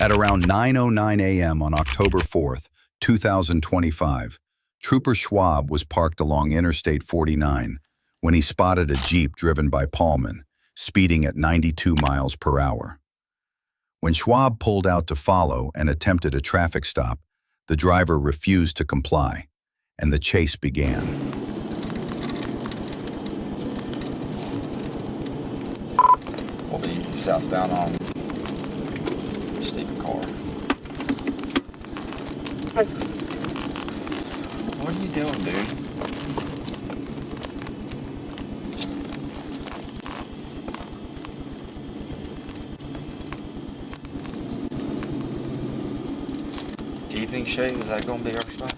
At around 9:09 a.m. on October 4th, 2025, Trooper Schwab was parked along Interstate 49 when he spotted a Jeep driven by Paulman, speeding at 92 miles per hour. When Schwab pulled out to follow and attempted a traffic stop, the driver refused to comply, and the chase began. We'll be southbound on Stephen Carr. What are you doing, dude? Evening shade, is that going to be our spot?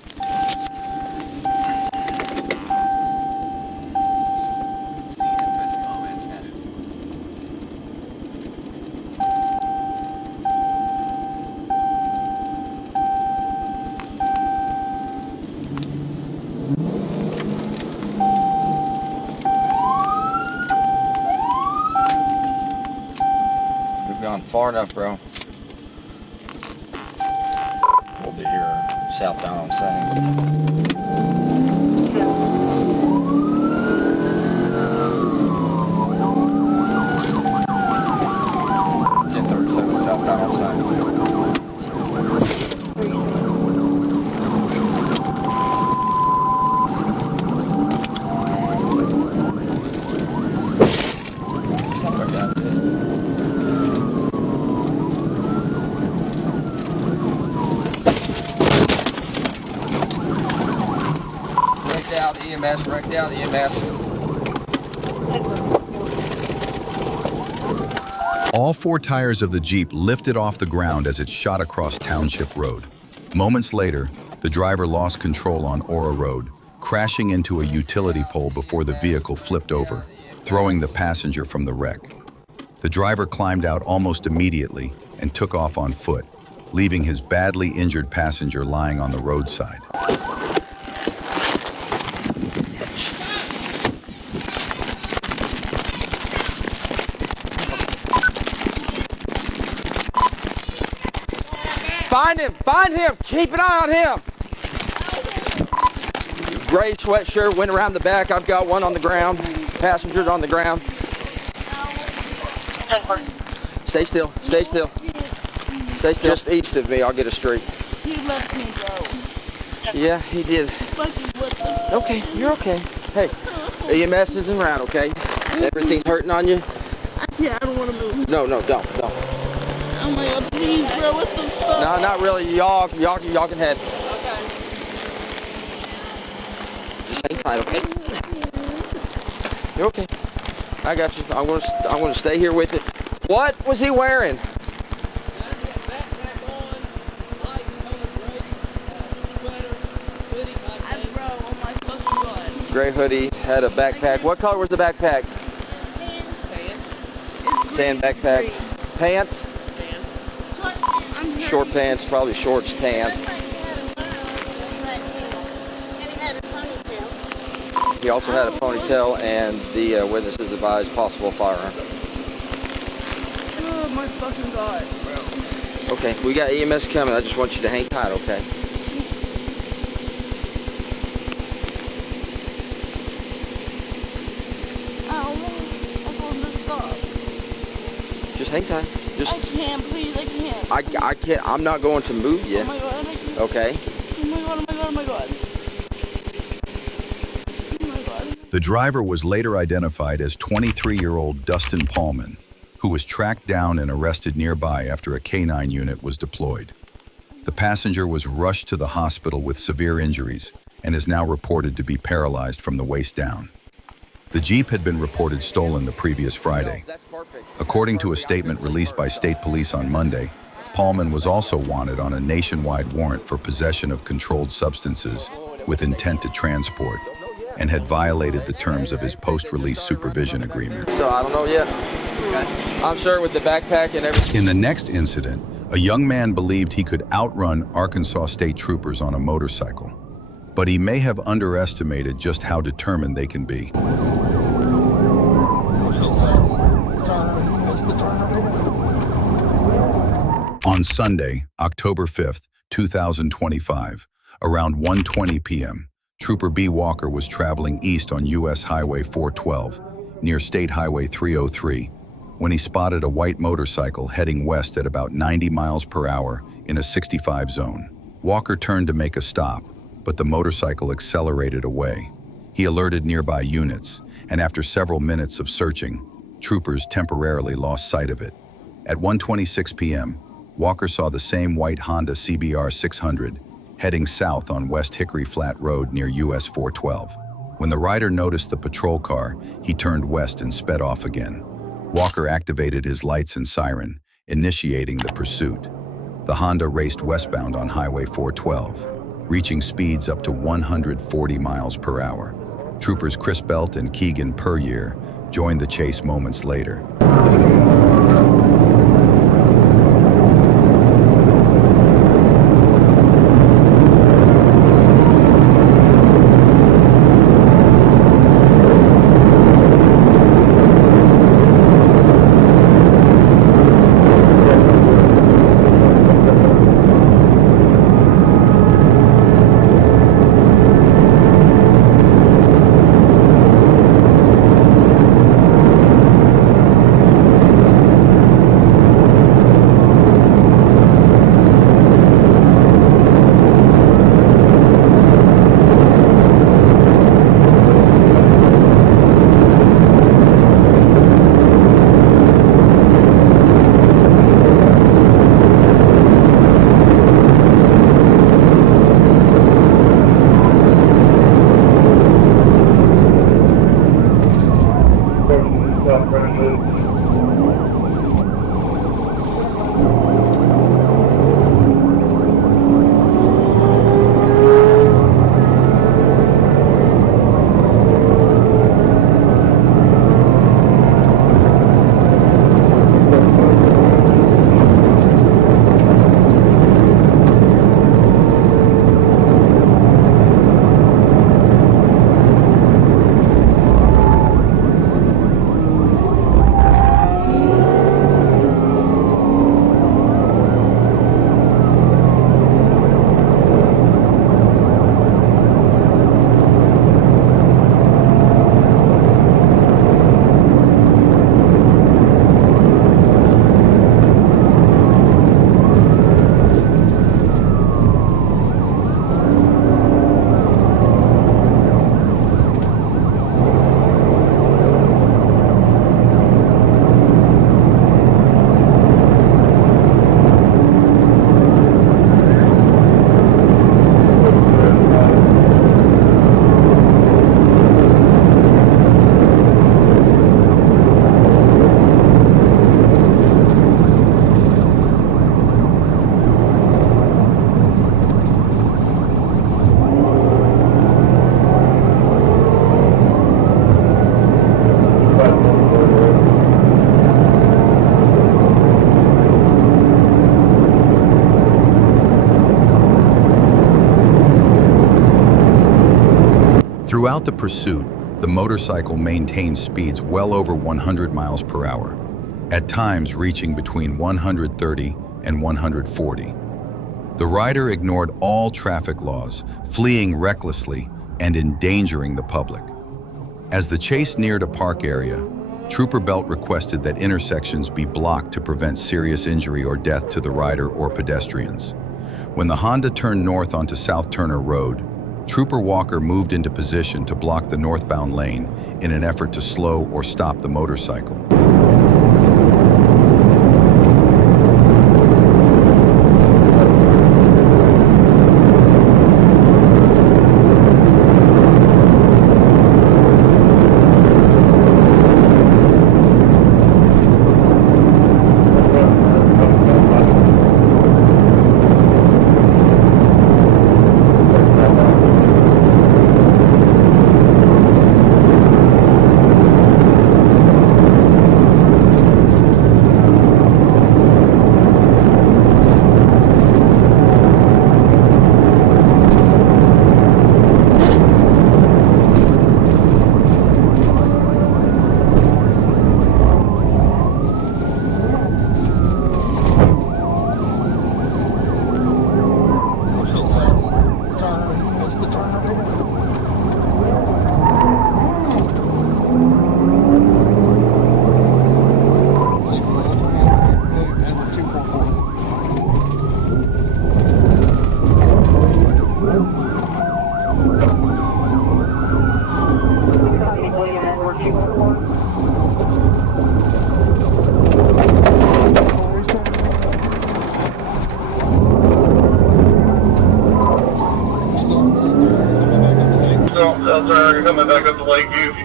We've gone far enough, bro. We'll be here southbound on Same. 1037 southbound on Same. Wrecked out EMS. All four tires of the Jeep lifted off the ground as it shot across Township Road. Moments later, the driver lost control on Ora Road, crashing into a utility pole before the vehicle flipped over, throwing the passenger from the wreck. The driver climbed out almost immediately and took off on foot, leaving his badly injured passenger lying on the roadside. Find him, keep an eye on him. Gray sweatshirt, went around the back. I've got one on the ground, passengers on the ground. Stay still, stay still. Stay still. Just east of me, I'll get a street. He let me go. Yeah, he did. Okay, you're okay. Hey, EMS isn't around, okay? Everything's hurting on you? I don't want to move. No, don't. Oh my God, please, bro, what the fuck? No, not really. Y'all can head. Okay. Just hang tight, okay? You're okay. I got you. I'm gonna stay here with it. What was he wearing? Gray hoodie, had a backpack. What color was the backpack? Tan backpack. Pants? Short pants, probably shorts, tan. He also had a ponytail, and the witnesses advised possible firearm. Oh my fucking God, bro. Okay, we got EMS coming. I just want you to hang tight, okay? I told him to stop. Just hang tight. Just. I can't, please, I can't. I can't. I'm not going to move you. Oh my God, I can't. Okay. Oh my God, oh my God, oh my God. Oh my God. The driver was later identified as 23-year-old Dustin Paulman, who was tracked down and arrested nearby after a K-9 unit was deployed. The passenger was rushed to the hospital with severe injuries and is now reported to be paralyzed from the waist down. The Jeep had been reported stolen the previous Friday. According to a statement released by state police on Monday, Paulman was also wanted on a nationwide warrant for possession of controlled substances with intent to transport and had violated the terms of his post-release supervision agreement. So I don't know yet. I'm sure with the backpack and everything. In the next incident, a young man believed he could outrun Arkansas state troopers on a motorcycle, but he may have underestimated just how determined they can be. On On Sunday, October 5th, 2025, around 1:20 p.m., Trooper B. Walker was traveling east on U.S. Highway 412, near State Highway 303, when he spotted a white motorcycle heading west at about 90 miles per hour in a 65 zone. Walker turned to make a stop, but the motorcycle accelerated away. He alerted nearby units, and after several minutes of searching, troopers temporarily lost sight of it. At 1:26 p.m., Walker saw the same white Honda CBR 600 heading south on West Hickory Flat Road near US 412. When the rider noticed the patrol car, he turned west and sped off again. Walker activated his lights and siren, initiating the pursuit. The Honda raced westbound on Highway 412, reaching speeds up to 140 miles per hour. Troopers Chris Belt and Keegan Puryear joined the chase moments later. Throughout the pursuit, the motorcycle maintained speeds well over 100 miles per hour, at times reaching between 130 and 140. The rider ignored all traffic laws, fleeing recklessly and endangering the public. As the chase neared a park area, Trooper Belt requested that intersections be blocked to prevent serious injury or death to the rider or pedestrians. When the Honda turned north onto South Turner Road, Trooper Walker moved into position to block the northbound lane in an effort to slow or stop the motorcycle.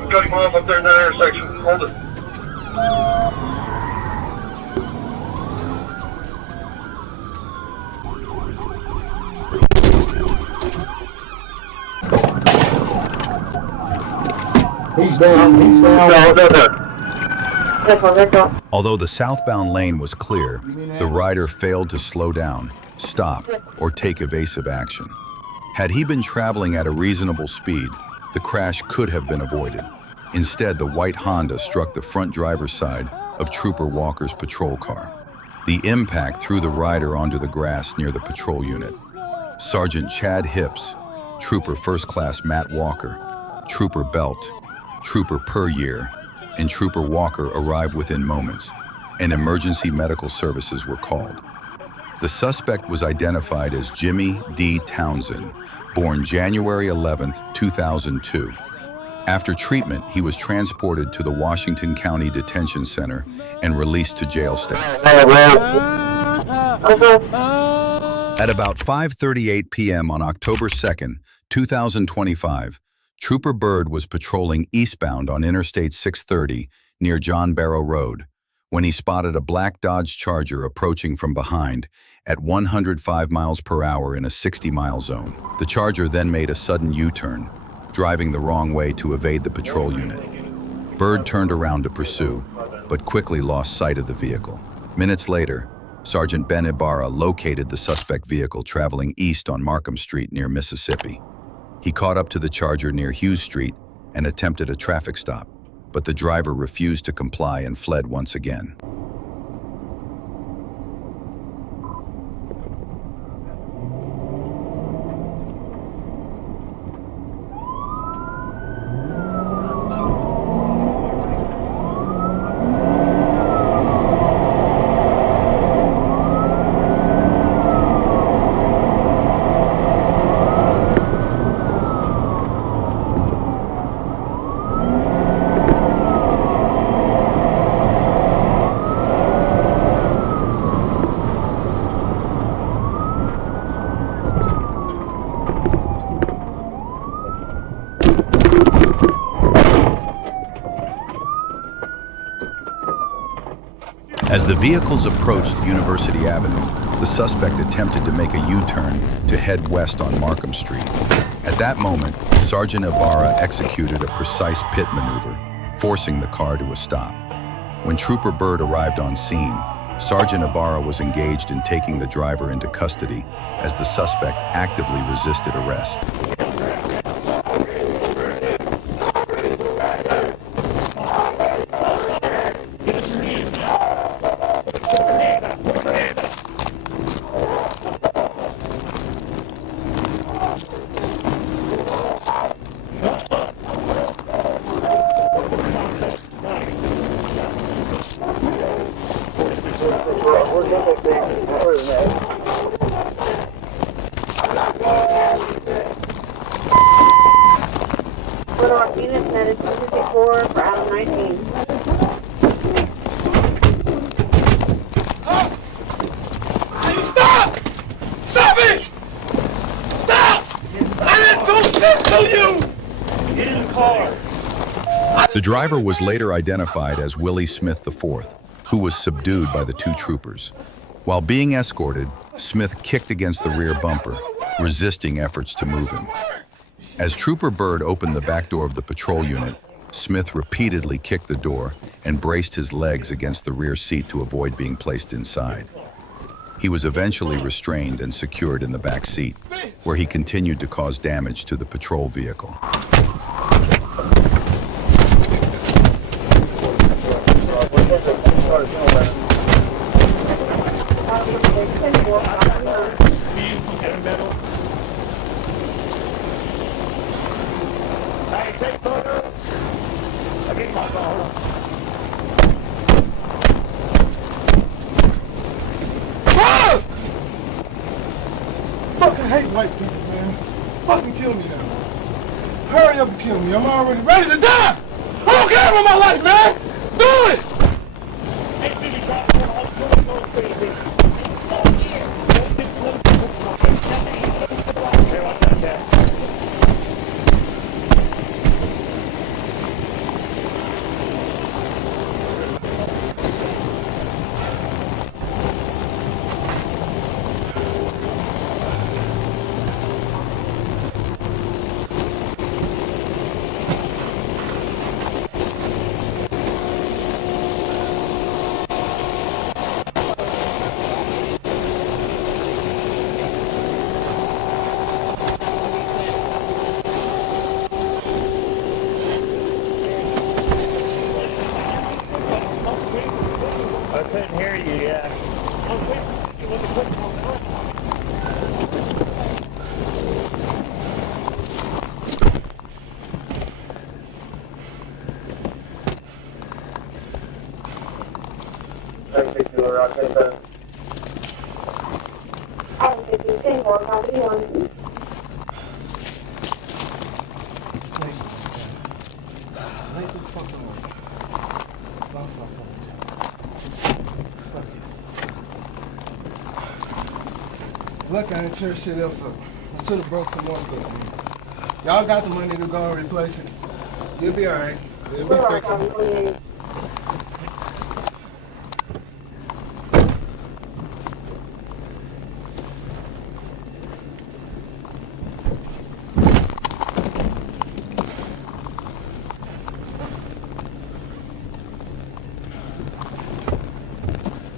cut him off up there in that intersection. Hold it. He's down. He's down. Although the southbound lane was clear, the rider failed to slow down, stop, or take evasive action. Had he been traveling at a reasonable speed, the crash could have been avoided. Instead, the white Honda struck the front driver's side of Trooper Walker's patrol car. The impact threw the rider onto the grass near the patrol unit. Sergeant Chad Hips, Trooper First Class Matt Walker, Trooper Belt, Trooper Puryear, and Trooper Walker arrived within moments, and emergency medical services were called. The suspect was identified as Jimmy D. Townsend, born January 11, 2002. After treatment, he was transported to the Washington County Detention Center and released to jail staff. At about 5:38 p.m. on October 2, 2025, Trooper Byrd was patrolling eastbound on Interstate 630 near John Barrow Road when he spotted a black Dodge Charger approaching from behind at 105 miles per hour in a 60-mile zone. The Charger then made a sudden U-turn, driving the wrong way to evade the patrol unit. Byrd turned around to pursue, but quickly lost sight of the vehicle. Minutes later, Sergeant Ben Ibarra located the suspect vehicle traveling east on Markham Street near Mississippi. He caught up to the Charger near Hughes Street and attempted a traffic stop, but the driver refused to comply and fled once again. As the vehicles approached University Avenue, the suspect attempted to make a U-turn to head west on Markham Street. At that moment, Sergeant Ibarra executed a precise pit maneuver, forcing the car to a stop. When Trooper Byrd arrived on scene, Sergeant Ibarra was engaged in taking the driver into custody as the suspect actively resisted arrest. Units headed 254 for Adam 19. Stop! Stop it! Stop! I didn't do shit to you! Get in the car. The driver was later identified as Willie Smith IV, who was subdued by the two troopers. While being escorted, Smith kicked against the rear bumper, resisting efforts to move him. As Trooper Byrd opened the back door of the patrol unit, Smith repeatedly kicked the door and braced his legs against the rear seat to avoid being placed inside. He was eventually restrained and secured in the back seat, where he continued to cause damage to the patrol vehicle. Take photos. I need my phone. Ah! Fucking hate white people, man. Fucking kill me now. Hurry up and kill me. I'm already ready to die. I don't care about my life, man. Do it. 527. Item 15, property 1. Make the fucking way. Bounce my phone. Fuck it. Look, I didn't tear shit else up. I should have broke some more stuff. Y'all got the money to go and replace it. You'll be alright. We'll be fixing it. 28.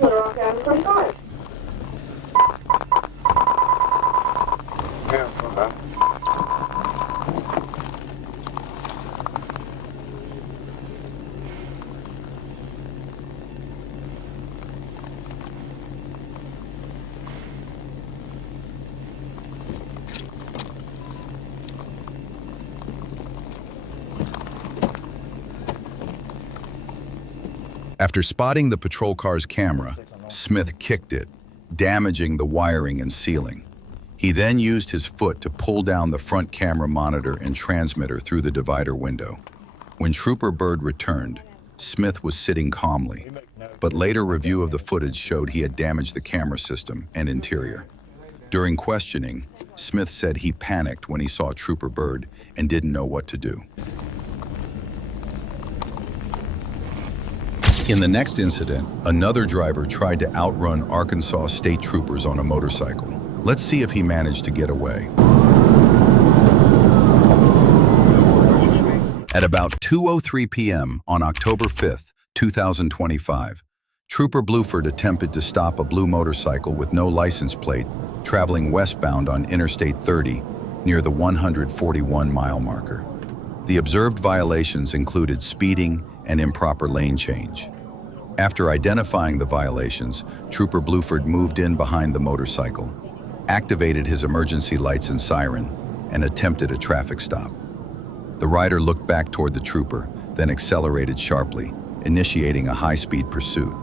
Little Rock Avenue 25. Yeah, okay. After spotting the patrol car's camera, Smith kicked it, damaging the wiring and ceiling. He then used his foot to pull down the front camera monitor and transmitter through the divider window. When Trooper Bird returned, Smith was sitting calmly, but later review of the footage showed he had damaged the camera system and interior. During questioning, Smith said he panicked when he saw Trooper Bird and didn't know what to do. In the next incident, another driver tried to outrun Arkansas state troopers on a motorcycle. Let's see if he managed to get away. At about 2:03 p.m. on October 5th, 2025, Trooper Bluford attempted to stop a blue motorcycle with no license plate traveling westbound on Interstate 30 near the 141-mile marker. The observed violations included speeding and improper lane change. After identifying the violations, Trooper Bluford moved in behind the motorcycle, activated his emergency lights and siren, and attempted a traffic stop. The rider looked back toward the trooper, then accelerated sharply, initiating a high-speed pursuit.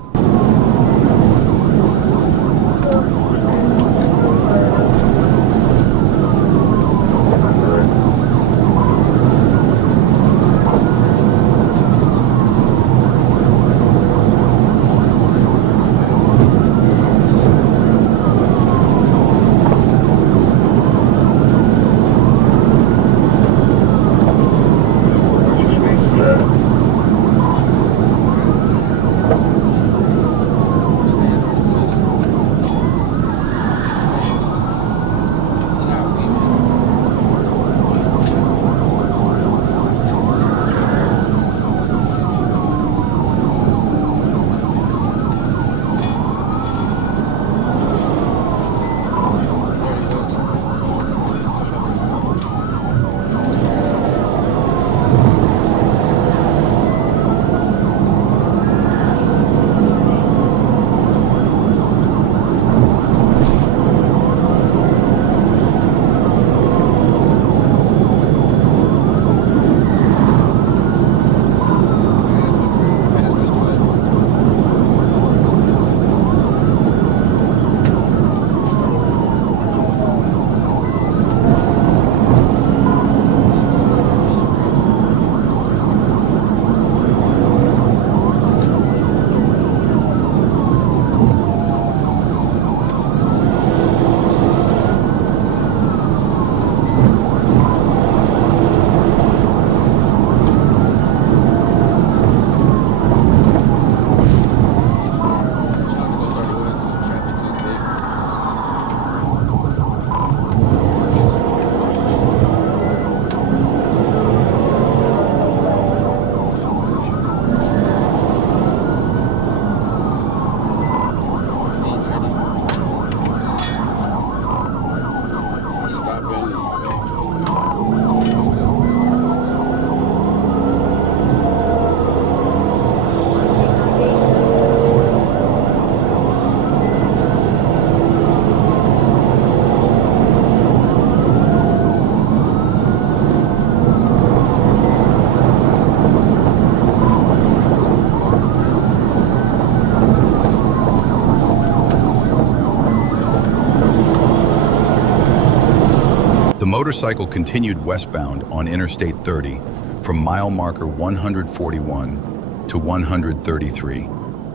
motorcycle continued westbound on Interstate 30 from mile marker 141 to 133,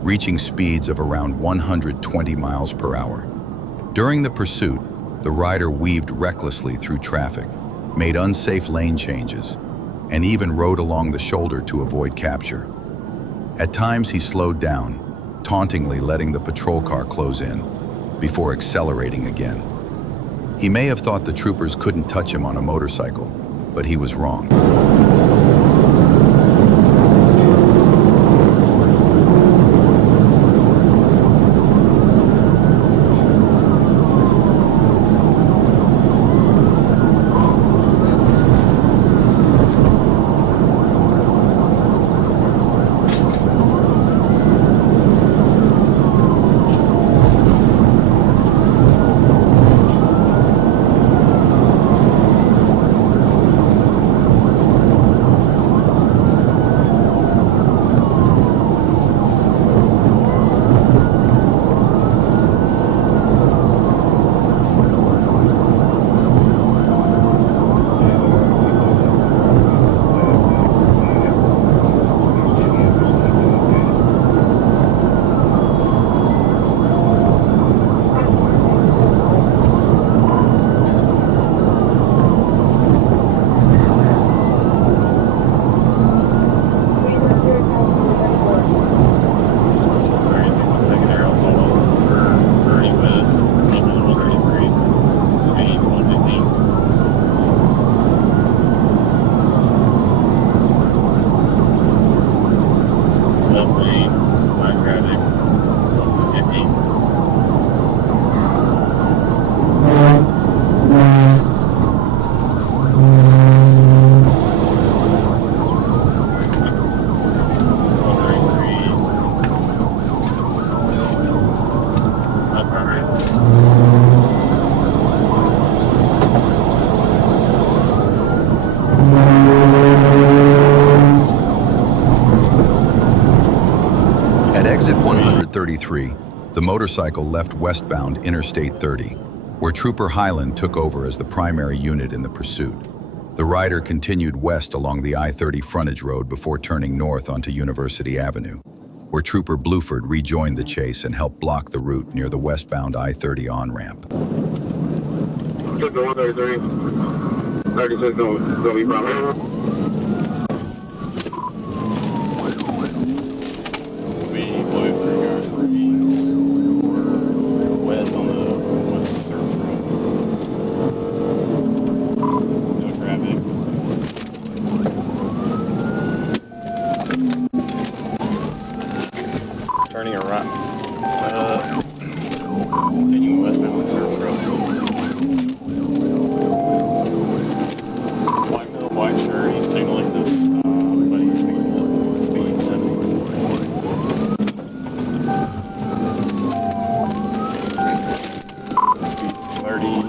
reaching speeds of around 120 miles per hour. During the pursuit, the rider weaved recklessly through traffic, made unsafe lane changes, and even rode along the shoulder to avoid capture. At times he slowed down, tauntingly letting the patrol car close in, before accelerating again. He may have thought the troopers couldn't touch him on a motorcycle, but he was wrong. At exit 133, the motorcycle left westbound Interstate 30, where Trooper Highland took over as the primary unit in the pursuit. The rider continued west along the I-30 frontage road before turning north onto University Avenue, where Trooper Bluford rejoined the chase and helped block the route near the westbound I-30 on-ramp. 133. 36 gonna be primary. We blew through guys ravines. We're west on the west surface road. No traffic. Turning a right. Continuing westbound on the surface road. White shirt, he's signaling this, but he's speeding 70. Speed's 30.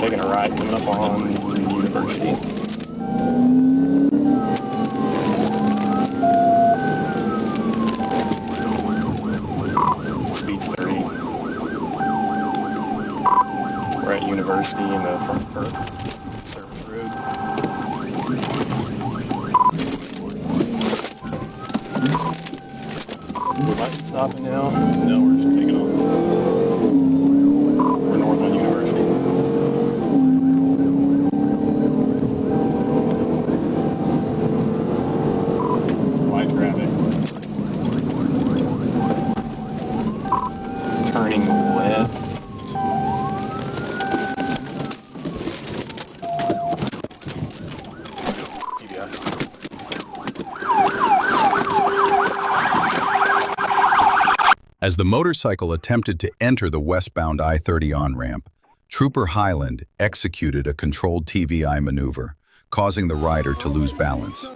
Taking a right, coming up on University. Speed's 30. We're at University in the Frankfurt Surface Road. We might be stopping now. No, we're just taking off. We're north on University. Wide traffic. Turning left. As the motorcycle attempted to enter the westbound I-30 on-ramp, Trooper Highland executed a controlled TVI maneuver, causing the rider to lose balance.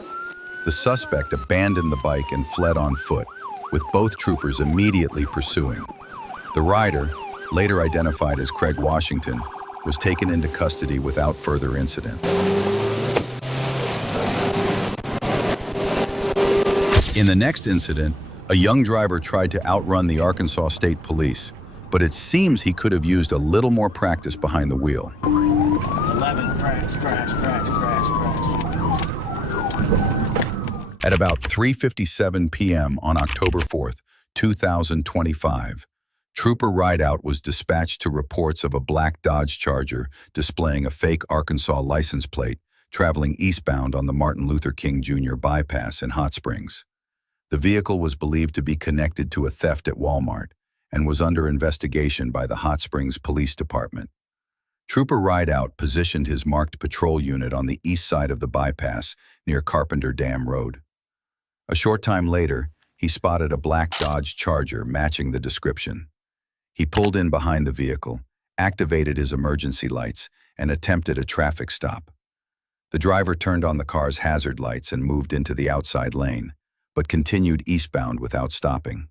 The suspect abandoned the bike and fled on foot, with both troopers immediately pursuing. The rider, later identified as Craig Washington, was taken into custody without further incident. In the next incident, a young driver tried to outrun the Arkansas State Police, but it seems he could have used a little more practice behind the wheel. 11, crash, crash, crash, crash, crash. At about 3:57 p.m. on October 4th, 2025, Trooper Rideout was dispatched to reports of a black Dodge Charger displaying a fake Arkansas license plate traveling eastbound on the Martin Luther King Jr. bypass in Hot Springs. The vehicle was believed to be connected to a theft at Walmart and was under investigation by the Hot Springs Police Department. Trooper Rideout positioned his marked patrol unit on the east side of the bypass near Carpenter Dam Road. A short time later, he spotted a black Dodge Charger matching the description. He pulled in behind the vehicle, activated his emergency lights, and attempted a traffic stop. The driver turned on the car's hazard lights and moved into the outside lane, but continued eastbound without stopping.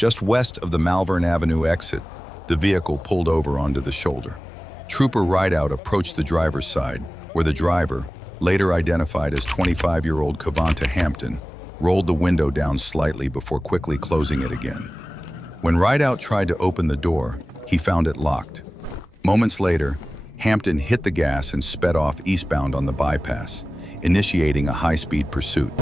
Just west of the Malvern Avenue exit, the vehicle pulled over onto the shoulder. Trooper Rideout approached the driver's side, where the driver, later identified as 25-year-old Cavanta Hampton, rolled the window down slightly before quickly closing it again. When Rideout tried to open the door, he found it locked. Moments later, Hampton hit the gas and sped off eastbound on the bypass, initiating a high-speed pursuit.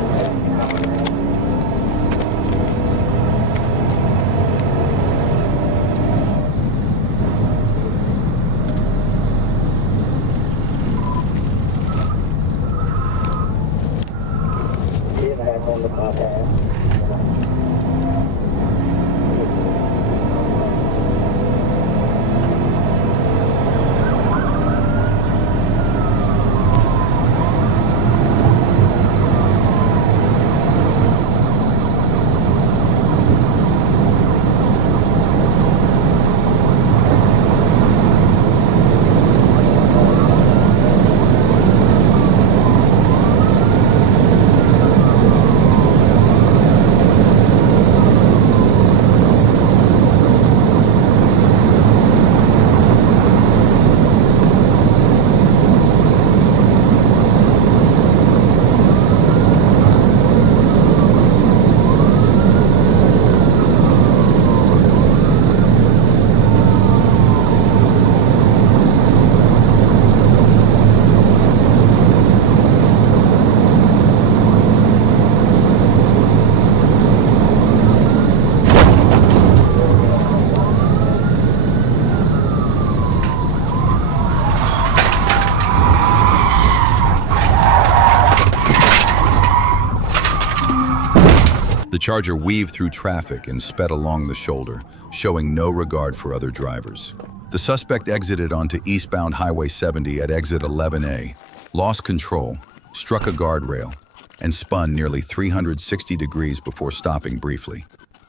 The Charger weaved through traffic and sped along the shoulder, showing no regard for other drivers. The suspect exited onto eastbound Highway 70 at exit 11A, lost control, struck a guardrail, and spun nearly 360 degrees before stopping briefly.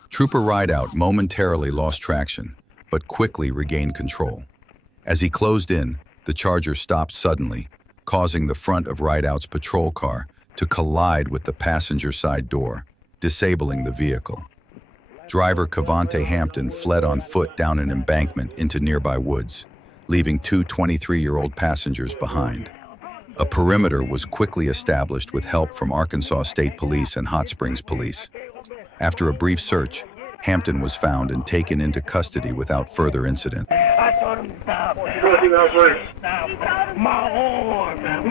Trooper Rideout momentarily lost traction, but quickly regained control. As he closed in, the Charger stopped suddenly, causing the front of Rideout's patrol car to collide with the passenger side door, disabling the vehicle. Driver Cavanta Hampton fled on foot down an embankment into nearby woods, leaving two 23-year-old passengers behind. A perimeter was quickly established with help from Arkansas State Police and Hot Springs Police. After a brief search, Hampton was found and taken into custody without further incident. I told him to stop. What's your email, please? Stop. My arm.